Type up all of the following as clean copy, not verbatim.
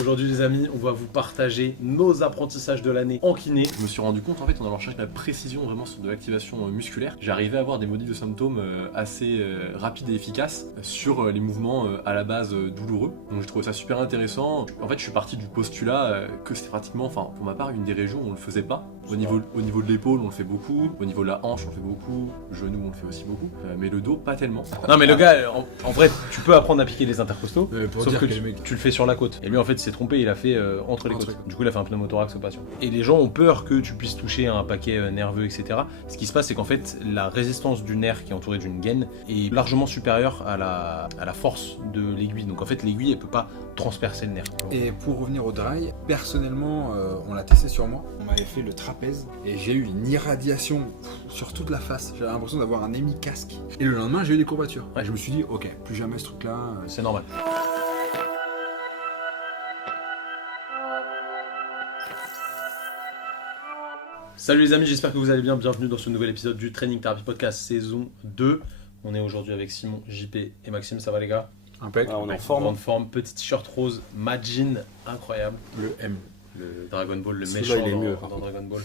aujourd'hui les amis, on va vous partager nos apprentissages de l'année en kiné. Je me suis rendu compte en fait en allant chercher la précision vraiment sur de l'activation musculaire, j'arrivais à avoir des modifs de symptômes assez rapides et efficaces sur les mouvements à la base douloureux. Donc j'ai trouvé ça super intéressant. En fait je suis parti du postulat que c'était pratiquement, enfin pour ma part, une des régions où on le faisait pas. Au niveau de l'épaule on le fait beaucoup, au niveau de la hanche on le fait beaucoup, le genou on le fait aussi beaucoup, mais le dos pas tellement. Non mais le gars, en vrai tu peux apprendre à piquer les intercostaux, sauf que tu le fais sur la côte. Et lui en fait il s'est trompé, il a fait entre les côtes. Du coup il a fait un pneumothorax au patient. Et les gens ont peur que tu puisses toucher un paquet nerveux, etc. Ce qui se passe c'est qu'en fait la résistance du nerf qui est entouré d'une gaine est largement supérieure à la force de l'aiguille. Donc en fait l'aiguille elle peut pas transpercer le nerf. Et pour revenir au dry, personnellement on l'a testé sur moi. On m'avait fait le trapèze et j'ai eu une irradiation sur toute la face. J'avais l'impression d'avoir un hémicasque. Et le lendemain j'ai eu des courbatures. Ouais. Et je me suis dit ok, plus jamais ce truc là. C'est normal. Salut les amis, j'espère que vous allez bien. Bienvenue dans ce nouvel épisode du Training Therapy Podcast saison 2. On est aujourd'hui avec Simon, JP et Maxime. Ça va les gars? Impec. Ah, on est en forme. Grande forme, petit t-shirt rose, Majin, incroyable. Le M. Le Dragon Ball, le Celui-là, méchant il est mieux, dans Dragon Ball.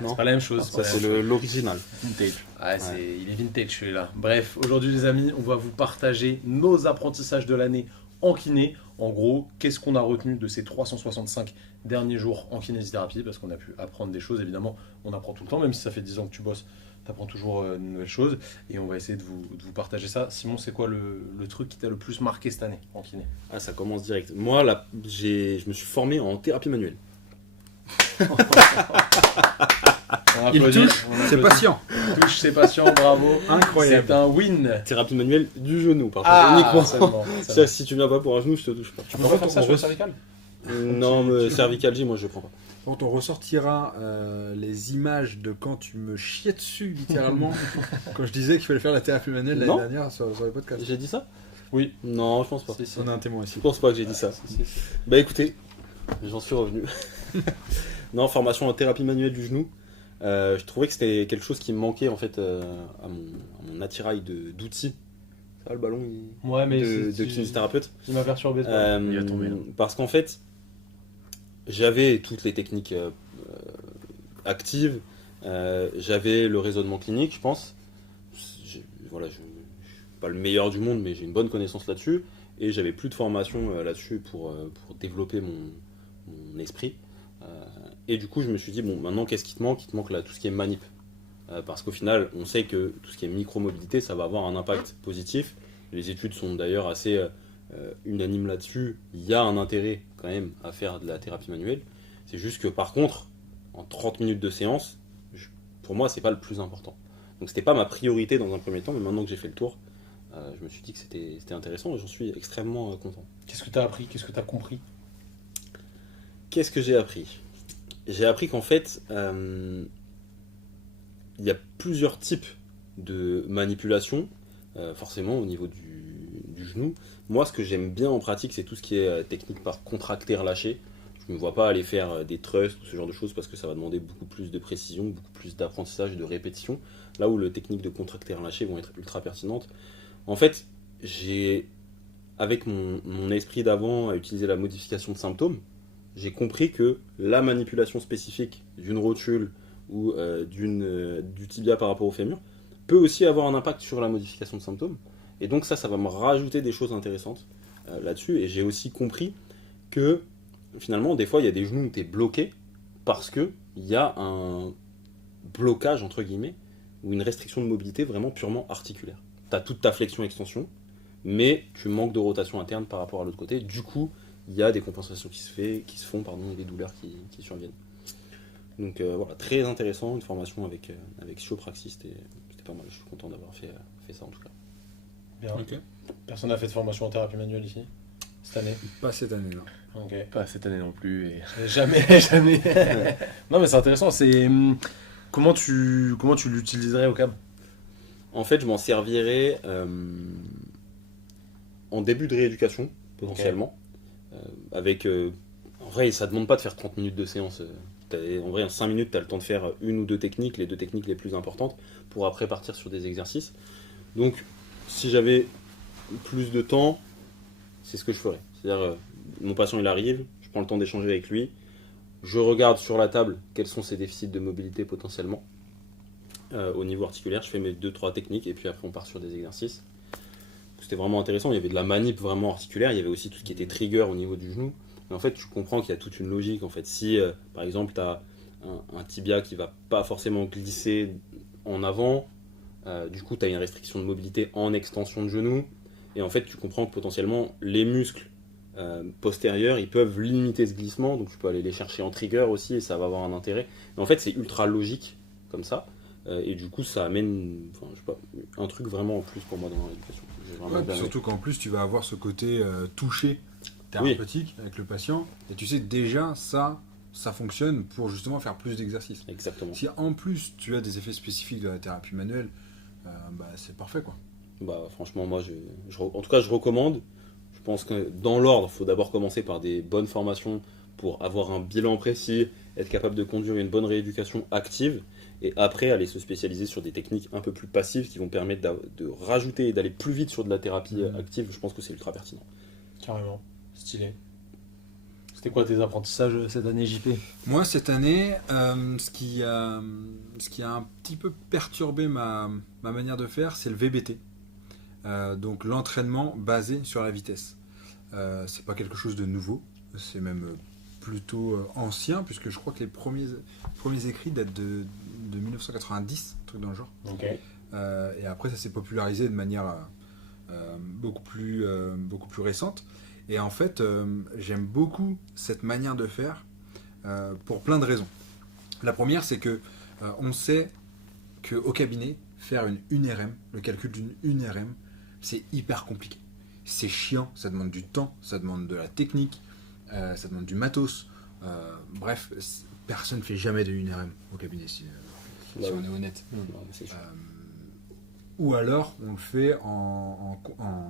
Non. C'est pas la même chose. Ça, c'est l'original. Vintage. Ah, il est vintage celui-là. Bref, aujourd'hui les amis, on va vous partager nos apprentissages de l'année en kiné. En gros, qu'est-ce qu'on a retenu de ces 365 derniers jours en kinésithérapie, parce qu'on a pu apprendre des choses, évidemment, on apprend tout le temps, même si ça fait 10 ans que tu bosses, tu apprends toujours de nouvelles choses, et on va essayer de vous partager ça. Simon, c'est quoi le truc qui t'a le plus marqué cette année en kiné? Ah, ça commence direct. Moi, là, je me suis formé en thérapie manuelle. On Il applaudit, touche, on c'est applaudit. patient. Touche, c'est patient, bravo. Incroyable. C'est un win. Thérapie manuelle du genou, par contre. Ah, Uniquement. seulement. Ça, si tu viens pas pour un genou, je te touche pas. Tu peux pas faire ça sur le cervical? Non, mais cervical J, moi, je prends pas. Quand on ressortira les images de quand tu me chiais dessus, littéralement, quand je disais qu'il fallait faire la thérapie manuelle l'année Non. dernière sur les podcasts. J'ai dit ça? Oui. Non, je pense pas. Si, si. On a un témoin ici. Je pense pas que j'ai dit ça. Si, si. Bah écoutez, j'en suis revenu. Non, formation en thérapie manuelle du genou. Je trouvais que c'était quelque chose qui me manquait en fait à mon attirail d'outils. Ça, le ballon Ouais, mais de kinésithérapeute. il m'a perturbé. Euh, Il a tombé. Parce qu'en fait, j'avais toutes les techniques actives, j'avais le raisonnement clinique, je pense. Voilà, je suis pas le meilleur du monde, mais j'ai une bonne connaissance là-dessus. Et j'avais plus de formation là-dessus pour développer mon esprit. Et du coup, je me suis dit, bon, maintenant, qu'est-ce qui te manque? Il te manque là, tout ce qui est manip. Parce qu'au final, on sait que tout ce qui est micro-mobilité, ça va avoir un impact positif. Les études sont d'ailleurs assez unanimes là-dessus. Il y a un intérêt quand même à faire de la thérapie manuelle. C'est juste que par contre, en 30 minutes de séance, pour moi, c'est pas le plus important. Donc c'était pas ma priorité dans un premier temps, mais maintenant que j'ai fait le tour, je me suis dit que c'était intéressant et j'en suis extrêmement content. Qu'est-ce que tu as appris? Qu'est-ce que tu as compris? Qu'est-ce que j'ai appris? J'ai appris qu'en fait, il y a plusieurs types de manipulation, forcément au niveau du genou. Moi, ce que j'aime bien en pratique, c'est tout ce qui est technique par contracter-relâcher. Je ne me vois pas aller faire des thrusts ou ce genre de choses parce que ça va demander beaucoup plus de précision, beaucoup plus d'apprentissage et de répétition. Là où les techniques de contracter-relâcher vont être ultra pertinentes. En fait, avec mon esprit d'avant à utiliser la modification de symptômes, j'ai compris que la manipulation spécifique d'une rotule ou du tibia par rapport au fémur peut aussi avoir un impact sur la modification de symptômes. Et donc ça va me rajouter des choses intéressantes là-dessus. Et j'ai aussi compris que finalement, des fois, il y a des genoux où tu es bloqué parce qu'il y a un blocage, entre guillemets, ou une restriction de mobilité vraiment purement articulaire. Tu as toute ta flexion-extension, mais tu manques de rotation interne par rapport à l'autre côté. Du coup, il y a des compensations qui se font, et des douleurs qui surviennent. Donc voilà, très intéressant, une formation avec Chiopraxis, c'était pas mal, je suis content d'avoir fait ça en tout cas. Bien. Ok. Personne n'a fait de formation en thérapie manuelle ici cette année? Pas cette année, non. Ok. Pas cette année non plus. Et... Jamais, jamais. Non mais c'est intéressant, c'est comment tu l'utiliserais au CAB? En fait, je m'en servirai en début de rééducation, potentiellement. Avec, en vrai, ça ne demande pas de faire 30 minutes de séance. En vrai, en 5 minutes, tu as le temps de faire une ou deux techniques, les deux techniques les plus importantes, pour après partir sur des exercices. Donc, si j'avais plus de temps, c'est ce que je ferais. C'est-à-dire, mon patient il arrive, je je prends le temps d'échanger avec lui, je regarde sur la table quels sont ses déficits de mobilité potentiellement au niveau articulaire, je fais mes 2-3 techniques et puis après on part sur des exercices. C'était vraiment intéressant, il y avait de la manip vraiment articulaire, il y avait aussi tout ce qui était trigger au niveau du genou. Et en fait, tu comprends qu'il y a toute une logique. En fait, si par exemple tu as un tibia qui va pas forcément glisser en avant, du coup tu as une restriction de mobilité en extension de genou, et en fait tu comprends que potentiellement les muscles postérieurs ils peuvent limiter ce glissement, donc tu peux aller les chercher en trigger aussi et ça va avoir un intérêt. Et en fait, c'est ultra logique comme ça. Et du coup, ça amène je sais pas, un truc vraiment en plus pour moi dans l'éducation. Surtout qu'en plus, tu vas avoir ce côté touché thérapeutique avec le patient. Et tu sais déjà, ça fonctionne pour justement faire plus d'exercices. Exactement. Si en plus, tu as des effets spécifiques de la thérapie manuelle, c'est parfait, quoi. Franchement, moi, en tout cas, je recommande. Je pense que dans l'ordre, il faut d'abord commencer par des bonnes formations pour avoir un bilan précis, être capable de conduire une bonne rééducation active. Et après, aller se spécialiser sur des techniques un peu plus passives qui vont permettre de rajouter et d'aller plus vite sur de la thérapie active. Je pense que c'est ultra pertinent. Carrément, stylé. C'était quoi tes apprentissages cette année, JP ? Moi, cette année, ce qui a un petit peu perturbé ma manière de faire, c'est le VBT. Donc l'entraînement basé sur la vitesse. C'est pas quelque chose de nouveau, c'est même plutôt ancien, puisque je crois que les premiers écrits datent de 1990, un truc dans le genre. Okay. Et après, ça s'est popularisé de manière beaucoup plus récente. Et en fait, j'aime beaucoup cette manière de faire pour plein de raisons. La première, c'est que on sait qu'au cabinet, faire une RM, le calcul d'une RM, c'est hyper compliqué. C'est chiant, ça demande du temps, ça demande de la technique, ça demande du matos. Bref, personne ne fait jamais de 1RM au cabinet, si on est honnête. Ou alors, on le fait en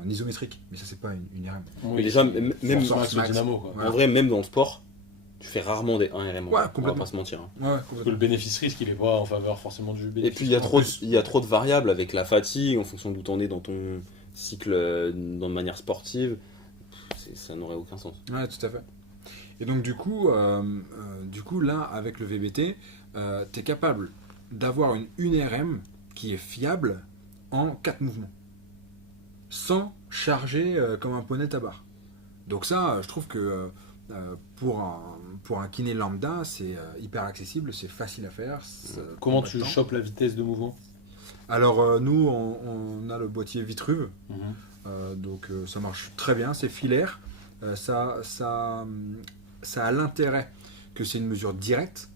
isométrique, mais ça, c'est pas une RM. Oui, mais déjà, même dynamo, quoi. En vrai, même dans le sport, tu fais rarement des 1RM. Ouais, on va pas se mentir. Parce que le bénéfice-risque, il est pas en faveur forcément du bénéfice. Et puis, il y a trop de variables avec la fatigue, en fonction d'où t'en es dans ton cycle de manière sportive. Ça n'aurait aucun sens. Ouais, tout à fait. Et donc, du coup, là, avec le VBT, t'es capable d'avoir une RM qui est fiable en 4 mouvements, sans charger comme un poney à barre. Donc ça, je trouve que pour un kiné lambda, c'est hyper accessible, c'est facile à faire. Comment tu chopes la vitesse de mouvement ? Alors nous, on a le boîtier Vitruve, donc ça marche très bien, c'est filaire. Ça a l'intérêt que c'est une mesure directe,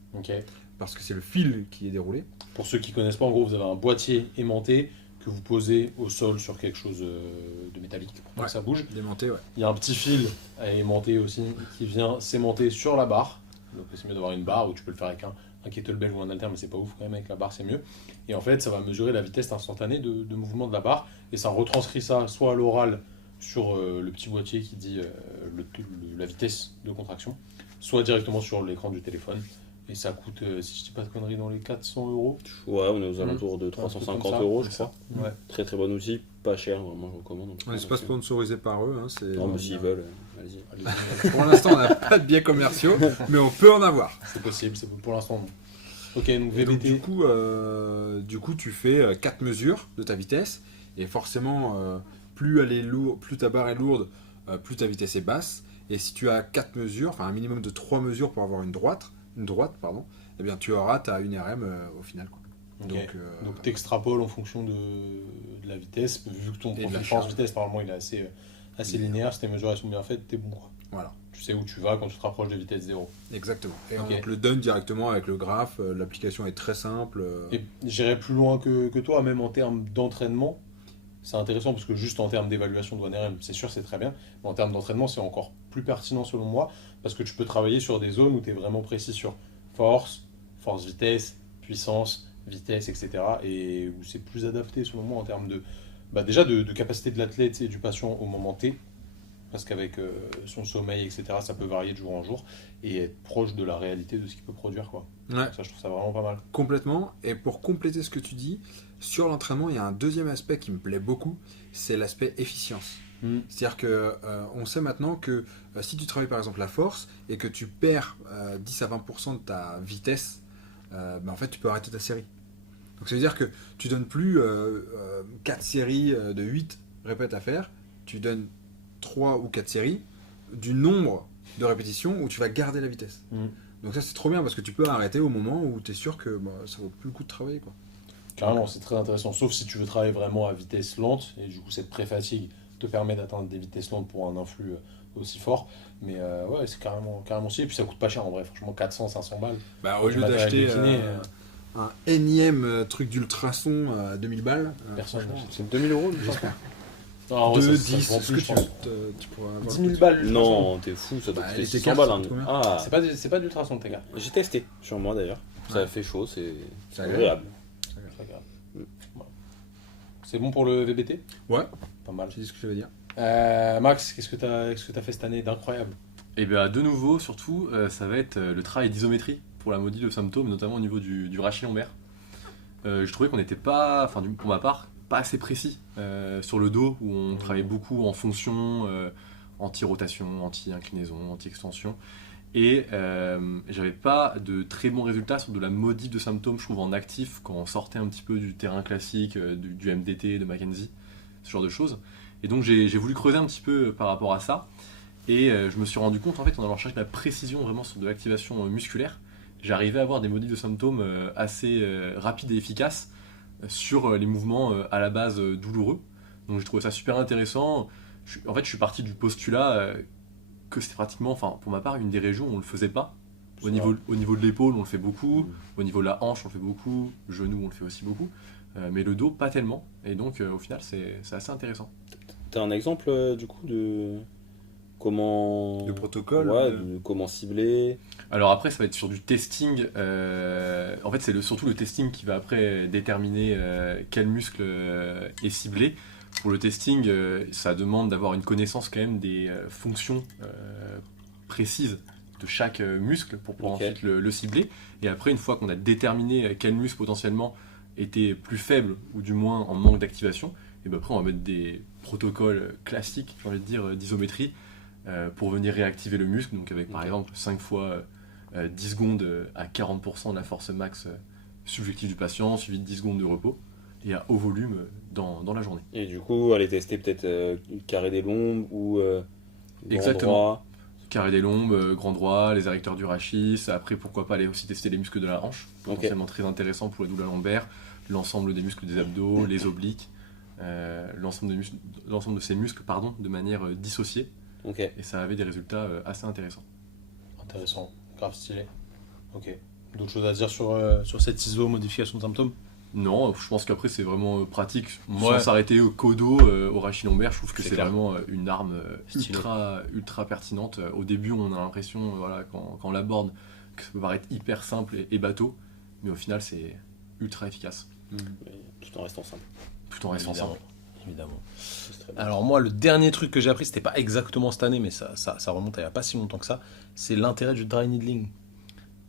parce que c'est le fil qui est déroulé. Pour ceux qui ne connaissent pas, en gros, vous avez un boîtier aimanté que vous posez au sol sur quelque chose de métallique pour pas que ça bouge. Démonté, ouais. Il y a un petit fil aimanté aussi qui vient s'aimanter sur la barre. Donc c'est mieux d'avoir une barre, ou tu peux le faire avec un kettlebell ou un haltère, mais c'est pas ouf quand même, avec la barre c'est mieux. Et en fait, ça va mesurer la vitesse instantanée de mouvement de la barre, et ça retranscrit ça soit à l'oral sur le petit boîtier qui dit la vitesse de contraction, soit directement sur l'écran du téléphone. Et ça coûte, si je dis pas de conneries, dans les 400 €. Ouais, on est aux alentours de 350 €, je crois. Ouais. Très très bon outil, pas cher, vraiment je recommande. On n'est pas sponsorisé par eux. Non, mais s'ils veulent, allez-y. Pour l'instant, on n'a pas de biais commerciaux, mais on peut en avoir. C'est possible, pour l'instant non. Ok, donc VBT. Donc, du coup, tu fais 4 mesures de ta vitesse, et forcément, plus ta barre est lourde, plus ta vitesse est basse. Et si tu as 4 mesures, enfin un minimum de 3 mesures pour avoir une droite, eh bien tu auras ta 1RM au final, quoi. Okay. Donc tu extrapoles en fonction de la vitesse, vu que ton profil force-vitesse normalement il est assez linéaire, si tes mesures elles sont bien faites, t'es bon, quoi. Voilà. Tu sais où tu vas quand tu te rapproches de vitesse 0. Exactement. Et on te le donne directement avec le graphe, l'application est très simple. Et j'irai plus loin que toi, même en termes d'entraînement. C'est intéressant parce que juste en termes d'évaluation de 1RM, c'est sûr, c'est très bien. Mais en termes d'entraînement, c'est encore plus pertinent selon moi parce que tu peux travailler sur des zones où tu es vraiment précis sur force-vitesse, puissance, vitesse, etc. Et où c'est plus adapté selon moi en termes déjà de capacité de l'athlète et du patient au moment T. Parce qu'avec son sommeil, etc., ça peut varier de jour en jour et être proche de la réalité de ce qu'il peut produire, quoi. Ouais. Ça, je trouve ça vraiment pas mal. Complètement. Et pour compléter ce que tu dis, sur l'entraînement, il y a un deuxième aspect qui me plaît beaucoup, c'est l'aspect efficience. C'est-à-dire que on sait maintenant que si tu travailles par exemple la force et que tu perds 10 à 20% de ta vitesse, en fait tu peux arrêter ta série. Donc ça veut dire que tu donnes plus 4 séries de 8 répètes à faire, tu donnes 3 ou 4 séries du nombre de répétitions où tu vas garder la vitesse. Donc ça c'est trop bien parce que tu peux arrêter au moment où tu es sûr que ça vaut plus le coup de travailler, quoi. Carrément, c'est très intéressant, sauf si tu veux travailler vraiment à vitesse lente, et du coup cette pré-fatigue te permet d'atteindre des vitesses lentes pour un influx aussi fort. Mais ouais, c'est carrément si, et puis ça coûte pas cher en vrai, franchement 400-500 balles. Au lieu matériel d'acheter de kiné, un énième truc d'ultrason à 2000 balles, personne franchement, n'achète. C'est 2000 euros, j'espère. Ah, ouais, 2, ça se 10, vend ce plus, que je tu pense. veux, tu pourras avoir 10 000 balles, Non, t'es fou, ça doit Bah, coûter les 600 T4, balles. ça Hein. coûte combien Ah, C'est pas d'ultrason, tes gars. j'ai testé sur moi d'ailleurs. Ça Ouais. fait chaud, c'est agréable. agréable. Très grave. Ouais. C'est bon pour le VBT? Ouais, Pas mal. j'ai dit ce que je vais dire. Max, qu'est-ce que t'as fait cette année d'incroyable? Et bien de nouveau, surtout, ça va être le travail d'isométrie pour la module de symptômes, notamment au niveau du rachis lombaire. Je trouvais qu'on n'était pas, enfin pour ma part, pas assez précis sur le dos, où on travaillait beaucoup en fonction, anti-rotation, anti-inclinaison, anti-extension. Et j'avais pas de très bons résultats sur de la modif de symptômes, je trouve, en actif, quand on sortait un petit peu du terrain classique, du MDT, de McKenzie, ce genre de choses. Et donc j'ai voulu creuser un petit peu par rapport à ça. Et je me suis rendu compte, en fait, en allant chercher de la précision vraiment sur de l'activation musculaire, j'arrivais à avoir des modifs de symptômes assez rapides et efficaces sur les mouvements à la base douloureux. Donc j'ai trouvé ça super intéressant. En fait, je suis parti du postulat que c'était pratiquement, enfin pour ma part, une des régions où on le faisait pas. Au niveau de l'épaule, on le fait beaucoup. Au niveau de la hanche, on le fait beaucoup. Le genou, on le fait aussi beaucoup. Mais le dos, pas tellement. Et donc, au final, c'est assez intéressant. T'as un exemple du coup de comment. Le protocole Ouais, de comment cibler. Alors après, ça va être sur du testing. En fait, c'est surtout le testing qui va après déterminer quel muscle est ciblé. Pour le testing, ça demande d'avoir une connaissance quand même des fonctions précises de chaque muscle pour pouvoir ensuite le cibler. Et après, une fois qu'on a déterminé quel muscle potentiellement était plus faible ou du moins en manque d'activation, et ben après on va mettre des protocoles classiques, j'ai envie de dire, d'isométrie pour venir réactiver le muscle. Donc avec par exemple 5 fois 10 secondes à 40% de la force max subjective du patient, suivi de 10 secondes de repos et à haut volume dans la journée. Et du coup, aller tester peut-être carré des lombes ou grand Exactement. droit. Carré des lombes, grand droit, les érecteurs du rachis. Après, pourquoi pas aller aussi tester les muscles de la hanche, potentiellement très intéressant pour la douleur lombaire, l'ensemble des muscles des abdos, les obliques, l'ensemble de ces muscles de manière dissociée. Ok. Et ça avait des résultats assez intéressants. Intéressant, grave stylé. Ok. D'autres choses à dire sur cette ISO, modification de symptômes? Non, je pense qu'après c'est vraiment pratique. Ouais. Sans s'arrêter au dos, au rachis lombaire, je trouve que C'est c'est clair. vraiment une arme Stylé. ultra pertinente. Au début, on a l'impression, voilà, quand on l'aborde, que ça peut paraître hyper simple et bateau, mais au final, c'est ultra efficace, Tout en restant simple. tout en restant Évidemment. simple. Évidemment. C'est très bien. Alors moi, le dernier truc que j'ai appris, c'était pas exactement cette année, mais ça remonte à il n'y a pas si longtemps que ça, c'est l'intérêt du dry needling.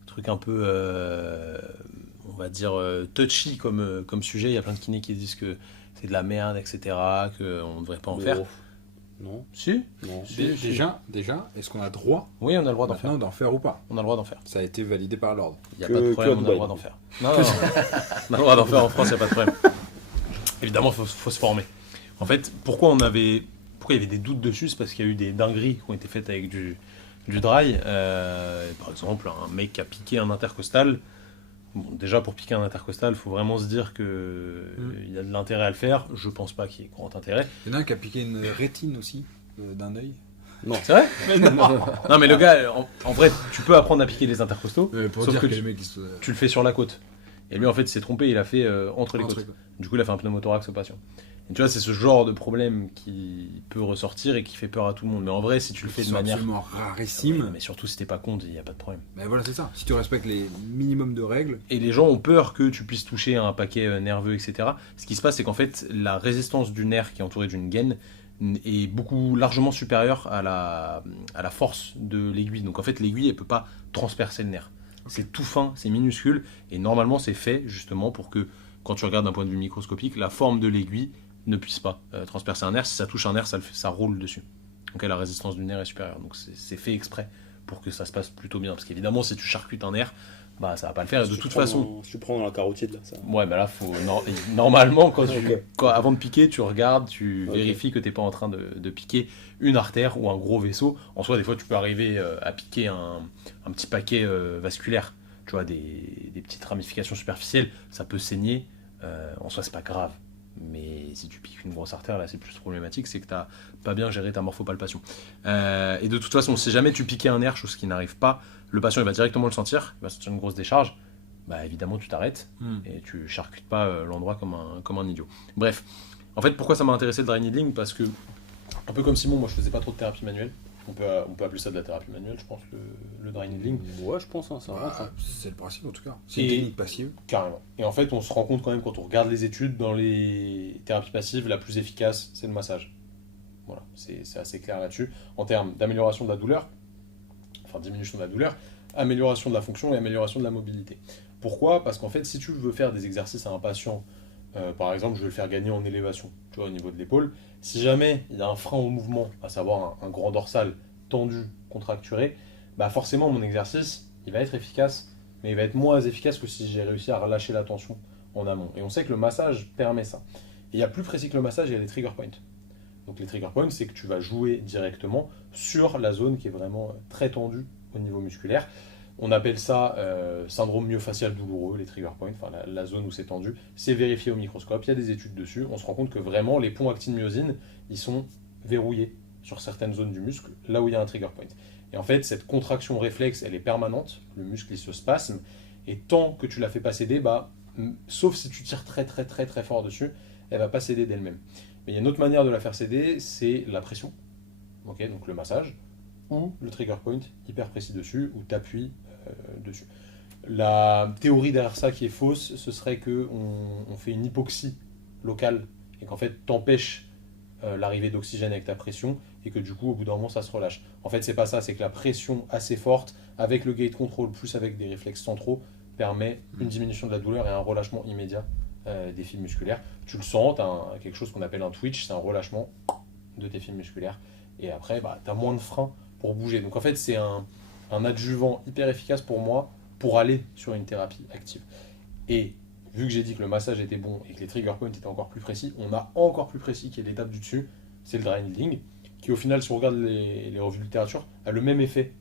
Truc un peu, on va dire, touchy comme sujet. Il y a plein de kinés qui disent que c'est de la merde, etc., qu'on ne devrait pas en faire. Non, Si. non. Déjà, est-ce qu'on a droit Oui, on a le droit d'en faire. maintenant d'en faire ou pas? On a le droit d'en faire. Ça a été validé par l'ordre. Il n'y a Que- pas de que à problème, on a Dubaï. le droit d'en faire. Non, on a le droit d'en faire en France, il n'y a pas de problème. Évidemment, il faut se former. En fait, pourquoi il y avait des doutes dessus? C'est parce qu'il y a eu des dingueries qui ont été faites avec du dry. Par exemple, un mec qui a piqué un intercostal. Bon, déjà, pour piquer un intercostal, il faut vraiment se dire qu'il y a de l'intérêt à le faire. Je pense pas qu'il y ait grand intérêt. Il y en a un qui a piqué une rétine aussi, d'un œil. C'est vrai? Non, mais le gars, en vrai, tu peux apprendre à piquer les intercostaux. Pour Sauf dire que que les mecs, ils se... Tu le fais sur la côte. Et lui, en fait, il s'est trompé, il a fait entre les côtes. Du coup, il a fait un pneumothorax au patient. Et tu vois, c'est ce genre de problème qui peut ressortir et qui fait peur à tout le monde. Mais en vrai, si tu le fais de C'est manière. absolument rarissime. Ouais, mais surtout si t'es pas con, il n'y a pas de problème. Mais voilà, c'est ça. Si tu respectes les minimums de règles, Et les gens ont peur que tu puisses toucher un paquet nerveux, etc. Ce qui se passe, c'est qu'en fait, la résistance du nerf qui est entouré d'une gaine est largement supérieure à la force de l'aiguille. Donc en fait, l'aiguille, elle peut pas transpercer le nerf. C'est tout fin, c'est minuscule, et normalement, c'est fait justement pour que, quand tu regardes d'un point de vue microscopique, la forme de l'aiguille ne puisse pas transpercer un nerf. Si ça touche un nerf, ça roule dessus. Donc la résistance du nerf est supérieure. Donc c'est fait exprès pour que ça se passe plutôt bien. Parce qu'évidemment, si tu charcutes un nerf, bah ça va pas le faire. Et de toute façon... Tu prends dans la carotide, là, ça. Ouais, bah là, normalement, Ok. avant de piquer, tu regardes, tu vérifies que t'es pas en train de piquer une artère ou un gros vaisseau. En soi, des fois, tu peux arriver à piquer un petit paquet vasculaire. Tu vois, des petites ramifications superficielles, ça peut saigner. En soi, c'est pas grave. Mais si tu piques une grosse artère, là, c'est plus problématique, c'est que t'as pas bien géré ta morphopalpation. Et de toute façon, si jamais tu piquais un nerf, chose qui n'arrive pas, le patient il va directement le sentir, il va sentir une grosse décharge. Bah évidemment, tu t'arrêtes et tu charcutes pas l'endroit comme un idiot. Bref, en fait, pourquoi ça m'a intéressé le dry needling? Parce que, un peu comme Simon, moi je faisais pas trop de thérapie manuelle. On peut appeler ça de la thérapie manuelle, je pense, le dry needling. Ouais, je pense, ça rentre. Hein. C'est le principe en tout cas. C'est une technique passive. Carrément. Et en fait, on se rend compte quand même, quand on regarde les études, dans les thérapies passives, la plus efficace, c'est le massage. Voilà, c'est assez clair là-dessus. En termes d'amélioration de la douleur, enfin diminution de la douleur, amélioration de la fonction et amélioration de la mobilité. Pourquoi? Parce qu'en fait, si tu veux faire des exercices à un patient, par exemple, je vais le faire gagner en élévation, tu vois, au niveau de l'épaule, si jamais il y a un frein au mouvement, à savoir un grand dorsal tendu, contracturé, bah forcément mon exercice, il va être efficace, mais il va être moins efficace que si j'ai réussi à relâcher la tension en amont. Et on sait que le massage permet ça. Et il y a plus précis que le massage, il y a les trigger points. Donc les trigger points, c'est que tu vas jouer directement sur la zone qui est vraiment très tendue au niveau musculaire. On appelle ça syndrome myofacial douloureux, les trigger points, enfin la zone où c'est tendu. C'est vérifié au microscope, il y a des études dessus. On se rend compte que vraiment les ponts actine-myosine, ils sont verrouillés sur certaines zones du muscle, là où il y a un trigger point. Et en fait, cette contraction réflexe, elle est permanente, le muscle il se spasme, et tant que tu la fais pas céder, bah, sauf si tu tires très très très très fort dessus, elle va pas céder d'elle-même. Mais il y a une autre manière de la faire céder, c'est la pression, okay, donc le massage, ou le trigger point hyper précis dessus, ou t'appuies dessus. La théorie derrière ça qui est fausse, ce serait qu'on fait une hypoxie locale, et qu'en fait t'empêches l'arrivée d'oxygène avec ta pression, et que du coup au bout d'un moment ça se relâche. En fait c'est pas ça, c'est que la pression assez forte, avec le gate control, plus avec des réflexes centraux, permet une diminution de la douleur et un relâchement immédiat des fibres musculaires. Tu le sens, tu as quelque chose qu'on appelle un twitch, c'est un relâchement de tes fibres musculaires, et après bah, tu as moins de frein pour bouger. Donc en fait c'est un adjuvant hyper efficace pour moi pour aller sur une thérapie active. Et vu que j'ai dit que le massage était bon et que les trigger points étaient encore plus précis, on a encore plus précis qui est l'étape du dessus, c'est le dry needling, qui au final, si on regarde les revues de littérature, a le même effet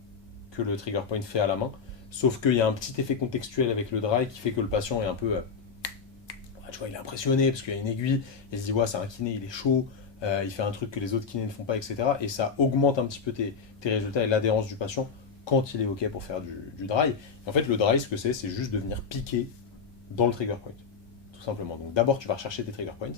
que le trigger point fait à la main, sauf qu'il y a un petit effet contextuel avec le dry qui fait que le patient est un peu... tu vois, il est impressionné parce qu'il y a une aiguille, il se dit, ouais, c'est un kiné, il est chaud, il fait un truc que les autres kinés ne font pas, etc. Et ça augmente un petit peu tes résultats et l'adhérence du patient quand il est OK pour faire du dry. Et en fait, le dry, ce que c'est juste de venir piquer dans le trigger point, tout simplement. Donc d'abord, tu vas rechercher tes trigger points,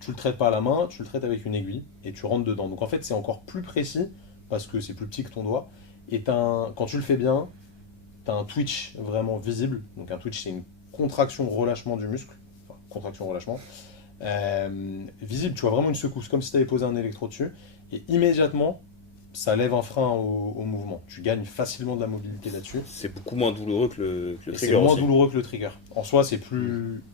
tu le traites pas à la main, tu le traites avec une aiguille, et tu rentres dedans. Donc en fait, c'est encore plus précis, parce que c'est plus petit que ton doigt, et quand tu le fais bien, tu as un twitch vraiment visible. Donc un twitch, c'est une contraction-relâchement du muscle, enfin, contraction-relâchement, visible, tu vois vraiment une secousse, comme si tu avais posé un électrode dessus, et immédiatement, ça lève un frein au mouvement. Tu gagnes facilement de la mobilité là-dessus. C'est beaucoup moins douloureux que le trigger. C'est moins douloureux que le trigger. En soi, c'est plus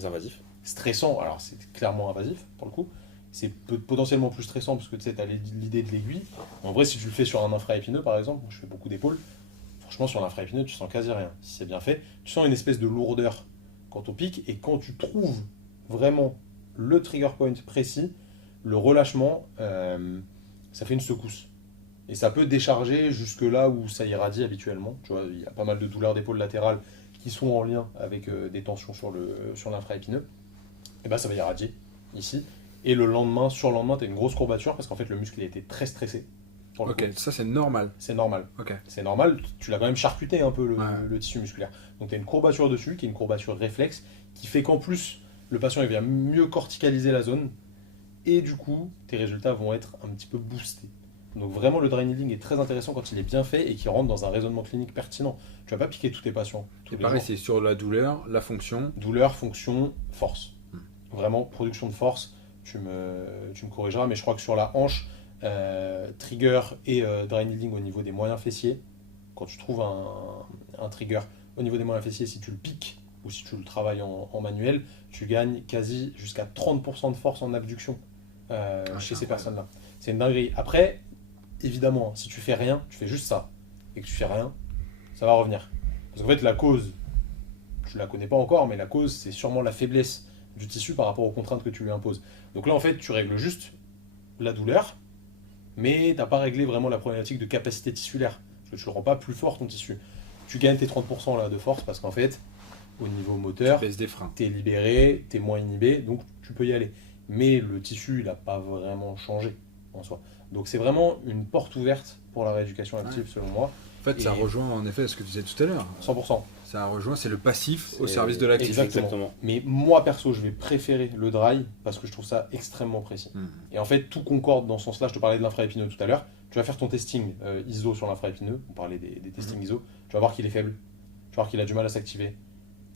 invasif. Stressant. Alors, c'est clairement invasif, pour le coup. C'est potentiellement plus stressant parce que tu sais, tu as l'idée de l'aiguille. En vrai, si tu le fais sur un infraépineux, par exemple, moi, je fais beaucoup d'épaules. Franchement, sur l'infraépineux, tu sens quasi rien. Si c'est bien fait, tu sens une espèce de lourdeur quand on pique. Et quand tu trouves vraiment le trigger point précis, le relâchement, ça fait une secousse. Et ça peut décharger jusque là où ça irradie habituellement. Tu vois, il y a pas mal de douleurs d'épaule latérales qui sont en lien avec des tensions sur l'infraépineux. Et ben ça va irradier ici. Et le lendemain, sur le lendemain, tu as une grosse courbature parce qu'en fait le muscle a été très stressé. Ok, ça c'est normal. C'est normal. Ok. C'est normal, tu l'as quand même charcuté un peu le tissu musculaire. Donc tu as une courbature dessus, qui est une courbature réflexe, qui fait qu'en plus, le patient il vient mieux corticaliser la zone. Et du coup, tes résultats vont être un petit peu boostés. Donc vraiment, le dry needling est très intéressant quand il est bien fait et qu'il rentre dans un raisonnement clinique pertinent. Tu vas pas piquer tous tes patients. Et pareil, c'est sur la douleur, la fonction. Douleur, fonction, force. Vraiment, production de force, tu me corrigeras, mais je crois que sur la hanche, trigger et dry needling au niveau des moyens fessiers, quand tu trouves un trigger au niveau des moyens fessiers, si tu le piques ou si tu le travailles en manuel, tu gagnes quasi jusqu'à 30% de force en abduction chez ces personnes-là. C'est une dinguerie. Après, évidemment, si tu fais rien, tu fais juste ça, et que tu fais rien, ça va revenir. Parce qu'en fait, la cause, je la connais pas encore, mais la cause, c'est sûrement la faiblesse du tissu par rapport aux contraintes que tu lui imposes. Donc là, en fait, tu règles juste la douleur, mais tu n'as pas réglé vraiment la problématique de capacité tissulaire. Parce que tu ne le rends pas plus fort ton tissu. Tu gagnes tes 30% là, de force parce qu'en fait, au niveau moteur, tu es libéré, tu es moins inhibé, donc tu peux y aller. Mais le tissu, il n'a pas vraiment changé en soi. Donc c'est vraiment une porte ouverte pour la rééducation active selon moi. En fait, ça rejoint en effet ce que tu disais tout à l'heure. 100%. Ça rejoint, c'est le passif au service de l'actif. Exactement. Mais moi perso, je vais préférer le dry parce que je trouve ça extrêmement précis. Et en fait, tout concorde dans ce sens-là. Je te parlais de l'infraépineux tout à l'heure. Tu vas faire ton testing ISO sur l'infraépineux. On parlait des testings ISO. Tu vas voir qu'il est faible. Tu vas voir qu'il a du mal à s'activer.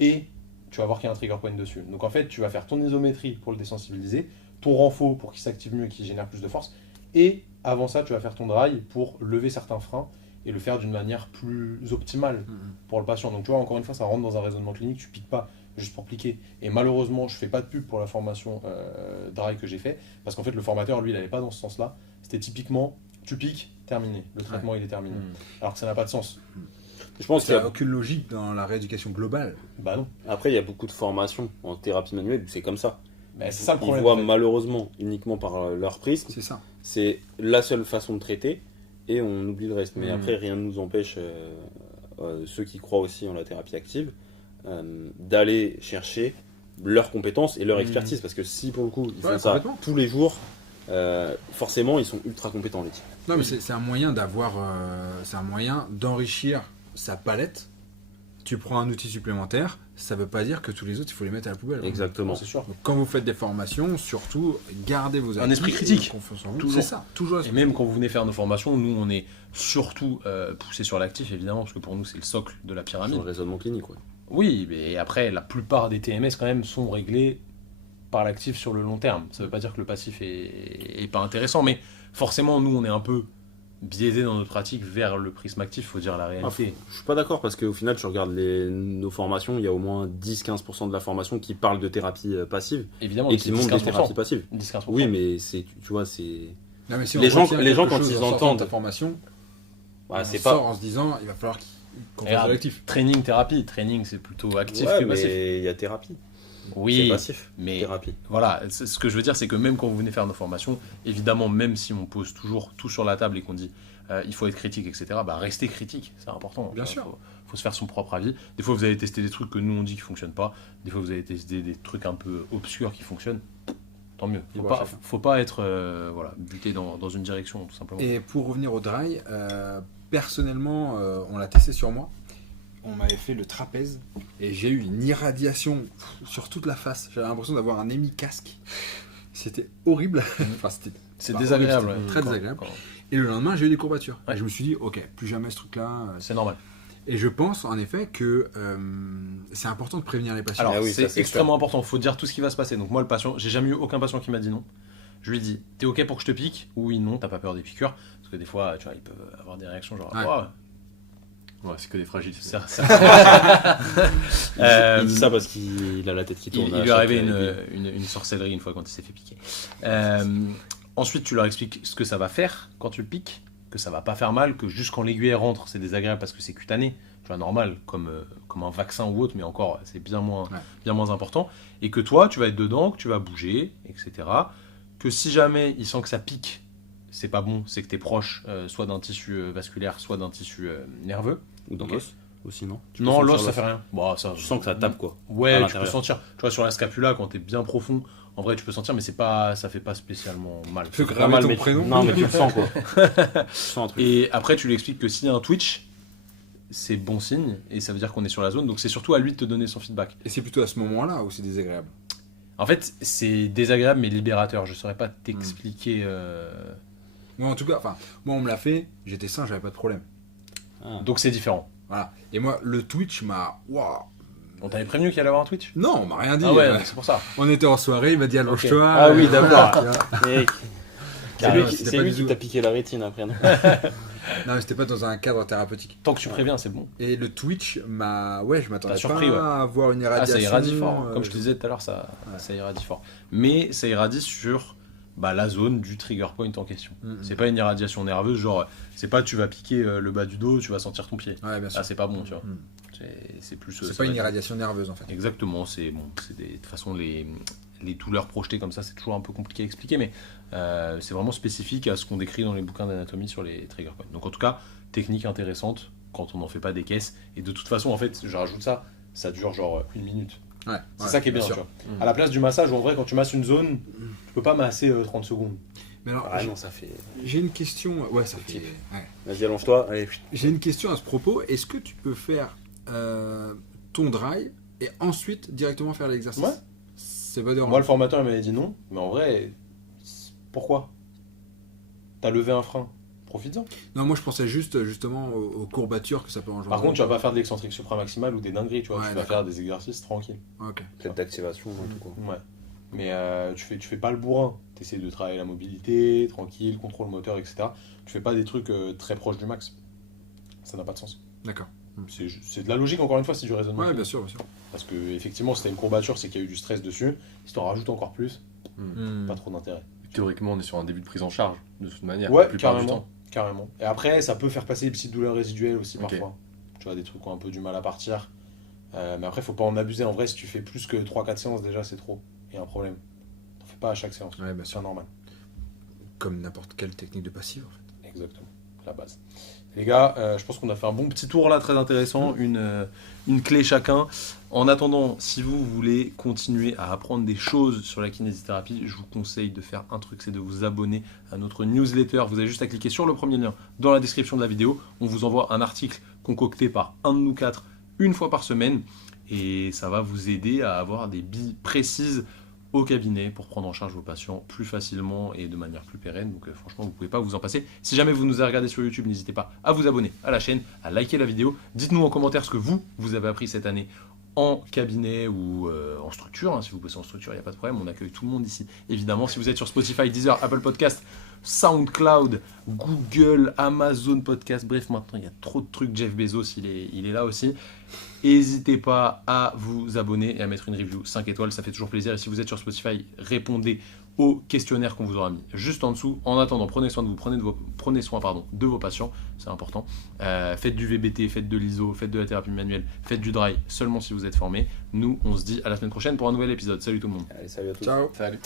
Et tu vas voir qu'il y a un trigger point dessus. Donc en fait, tu vas faire ton isométrie pour le désensibiliser, ton renfort pour qu'il s'active mieux et qu'il génère plus de force. Et avant ça, tu vas faire ton dry pour lever certains freins et le faire d'une manière plus optimale pour le patient. Donc tu vois, encore une fois, ça rentre dans un raisonnement clinique, tu piques pas juste pour piquer. Et malheureusement, je fais pas de pub pour la formation dry que j'ai fait, parce qu'en fait, le formateur, lui, il n'allait pas dans ce sens-là. C'était typiquement, tu piques, terminé. Le traitement, il est terminé. Alors que ça n'a pas de sens. Je pense qu'il n'y a aucune logique dans la rééducation globale. Bah non. Après, il y a beaucoup de formations en thérapie manuelle où c'est comme ça. Bah, c'est ça le problème. Ils voient malheureusement uniquement par leur prisme. C'est ça. C'est la seule façon de traiter et on oublie le reste. Mais après, rien ne nous empêche, ceux qui croient aussi en la thérapie active, d'aller chercher leurs compétences et leur expertise. Parce que si pour le coup, ils font ça tous les jours, forcément, ils sont ultra compétents, les types. Non, mais c'est un moyen d'avoir, c'est un moyen d'enrichir sa palette. Tu prends un outil supplémentaire, ça veut pas dire que tous les autres il faut les mettre à la poubelle. Exactement. C'est sûr. Donc, quand vous faites des formations, surtout gardez vos acquis. Un esprit critique. Toujours. C'est ça. Toujours. Et même quand vous venez faire nos formations, nous on est surtout poussé sur l'actif évidemment, parce que pour nous c'est le socle de la pyramide. Sur le raisonnement clinique, ouais. Oui, mais après la plupart des TMS quand même sont réglés par l'actif sur le long terme. Ça veut pas dire que le passif est pas intéressant, mais forcément nous on est un peu biaisé dans notre pratique vers le prisme actif, faut dire la réalité. Je suis pas d'accord parce qu'au final, tu regardes nos formations, il y a au moins 10-15% de la formation qui parle de thérapie passive. Évidemment, et qui montre des thérapies passives. 10-15%. Oui, mais tu vois, c'est. Non, mais si les gens quand ils entendent ta formation, c'est pas en se disant il va falloir qu'on fasse de l'actif. Training, thérapie. Training, c'est plutôt actif que passif. Mais il y a thérapie. Oui, c'est passif, mais thérapie. Voilà, ce que je veux dire, c'est que même quand vous venez faire nos formations, évidemment, même si on pose toujours tout sur la table et qu'on dit il faut être critique, etc., bah restez critique, c'est important. Bien sûr. Faut se faire son propre avis. Des fois, vous allez tester des trucs que nous on dit qui fonctionnent pas. Des fois, vous allez tester des trucs un peu obscurs qui fonctionnent. Tant mieux. Faut pas être buté dans une direction, tout simplement. Et pour revenir au dry, personnellement, on l'a testé sur moi. On m'avait fait le trapèze et j'ai eu une irradiation sur toute la face. J'avais l'impression d'avoir un hémi-casque. C'était horrible. Enfin, c'est désagréable. Horrible, très désagréable. Et le lendemain, j'ai eu des courbatures. Ouais. Et je me suis dit, ok, plus jamais ce truc-là. C'est normal. Et je pense en effet que c'est important de prévenir les patients. Alors, c'est extrêmement important. Il faut dire tout ce qui va se passer. Donc, moi, le patient, j'ai jamais eu aucun patient qui m'a dit non. Je lui ai dit, t'es ok pour que je te pique? Oui, non, t'as pas peur des piqûres? Parce que des fois, tu vois, ils peuvent avoir des réactions genre, ouais, c'est que des fragiles. Ça. Il dit ça parce qu'il a la tête qui tourne. Il lui est arrivé une sorcellerie une fois quand il s'est fait piquer. Ensuite, tu leur expliques ce que ça va faire quand tu le piques, que ça va pas faire mal, que juste quand l'aiguille rentre, c'est désagréable parce que c'est cutané, tu vois, normal, comme un vaccin ou autre, mais encore, c'est bien moins important. Et que toi, tu vas être dedans, que tu vas bouger, etc. Que si jamais il sent que ça pique, c'est pas bon, c'est que tu es proche soit d'un tissu vasculaire, soit d'un tissu nerveux. Ou dans l'os aussi, non? Non, l'os, ça fait rien. Bon, ça, tu sens que ça tape, quoi. Ouais, tu peux sentir. Tu vois, sur la scapula, quand t'es bien profond, en vrai, tu peux sentir, mais ça fait pas spécialement mal. Tu peux graver ton prénom. Non, mais tu le sens, quoi. Tu sens un truc. Et après, tu lui expliques que s'il y a un twitch, c'est bon signe, et ça veut dire qu'on est sur la zone, donc c'est surtout à lui de te donner son feedback. Et c'est plutôt à ce moment-là où c'est désagréable? En fait, c'est désagréable, mais libérateur. Je saurais pas t'expliquer... Moi, en tout cas, moi, on me l'a fait, j'étais sain, j'avais pas de problème. Donc c'est différent. Voilà. Et moi, le Twitch m'a... Waouh. On t'avait prévenu qu'il allait avoir un Twitch? Non, on m'a rien dit. Ah ouais, c'est pour ça. On était en soirée, il m'a dit allonge-toi. Ah oui, d'accord. Voilà. C'est lui qui t'a piqué la rétine après, non? Non, mais c'était pas dans un cadre thérapeutique. Tant que tu préviens, c'est bon. Et le Twitch m'a. Ouais, je m'attendais T'as surpris, pas à avoir une Ah, irradiation. ça irradie fort. Comme je te disais tout à l'heure, ça irradie fort. Mais ça irradie sur la zone du trigger point en question. C'est pas une irradiation nerveuse, genre, c'est pas tu vas piquer le bas du dos, tu vas sentir ton pied. Ouais, bien sûr. Ah, c'est pas bon, tu vois. C'est plus. C'est pas une irradiation nerveuse en fait. Exactement, c'est bon. De toute façon, les douleurs projetées comme ça, c'est toujours un peu compliqué à expliquer, mais c'est vraiment spécifique à ce qu'on décrit dans les bouquins d'anatomie sur les trigger points. Donc en tout cas, technique intéressante quand on n'en fait pas des caisses. Et de toute façon, en fait, je rajoute ça dure genre 1 minute. Ouais, c'est ça qui est bien, tu sûr. vois. À la place du massage, où en vrai, quand tu masses une zone, tu peux pas masser 30 secondes. Mais alors, non, ça fait. j'ai une question. Ouais, ça fait. Ouais. Vas-y, allonge-toi. Allez. J'ai une question à ce propos. Est-ce que tu peux faire ton dry et ensuite directement faire l'exercice? Ouais. C'est pas dérangeant. Moi, le formateur il m'avait dit non, mais en vrai, pourquoi? T'as levé un frein, profites-en. Non, moi je pensais justement aux courbatures que ça peut engendrer. Par contre, tu vas pas faire de l'excentrique supramaximale ou des dingueries, tu vois. Ouais, tu vas d'accord. faire des exercices tranquilles. Ok. Peut-être d'activation, en tout cas. Ouais. Mais tu fais pas le bourrin. Tu essaies de travailler la mobilité, tranquille, contrôle moteur, etc. Tu fais pas des trucs très proches du max. Ça n'a pas de sens. D'accord. C'est de la logique, encore une fois, c'est du raisonnement. Ouais, bien sûr, bien sûr. Parce que, effectivement, si t'as une courbature, c'est qu'il y a eu du stress dessus. Si t'en rajoutes encore plus, pas trop d'intérêt. Théoriquement, on est sur un début de prise en charge, de toute manière, Ouais, la plupart du temps. carrément. Et après, ça peut faire passer des petites douleurs résiduelles aussi Ok. parfois. Tu vois, des trucs qui ont un peu du mal à partir. Mais après, faut pas en abuser. En vrai, si tu fais plus que 3-4 séances, déjà, c'est trop. Il y a un problème. T'en fais pas à chaque séance. Ouais, bien C'est sûr. normal. Comme n'importe quelle technique de passive en fait. Exactement. La base. Les gars, je pense qu'on a fait un bon petit tour là, très intéressant. Une clé chacun. En attendant, si vous voulez continuer à apprendre des choses sur la kinésithérapie, je vous conseille de faire un truc, c'est de vous abonner à notre newsletter. Vous avez juste à cliquer sur le premier lien dans la description de la vidéo. On vous envoie un article concocté par un de nous 4 une fois par semaine. Et ça va vous aider à avoir des billes précises au cabinet pour prendre en charge vos patients plus facilement et de manière plus pérenne. Donc franchement, vous ne pouvez pas vous en passer. Si jamais vous nous avez regardé sur YouTube, n'hésitez pas à vous abonner à la chaîne, à liker la vidéo. Dites-nous en commentaire ce que vous avez appris cette année en cabinet ou en structure. Si vous bossez en structure, il n'y a pas de problème. On accueille tout le monde ici. Évidemment, si vous êtes sur Spotify, Deezer, Apple Podcast, SoundCloud, Google, Amazon Podcast, bref, maintenant il y a trop de trucs. Jeff Bezos, il est là aussi. N'hésitez pas à vous abonner et à mettre une review 5 étoiles, ça fait toujours plaisir. Et si vous êtes sur Spotify, répondez au questionnaire qu'on vous aura mis juste en dessous. En attendant, prenez soin de vous, prenez soin de vos patients, c'est important. Faites du VBT, faites de l'ISO, faites de la thérapie manuelle, faites du dry seulement si vous êtes formé. Nous, on se dit à la semaine prochaine pour un nouvel épisode. Salut tout le monde. Allez, salut à tous. Ciao. Salut.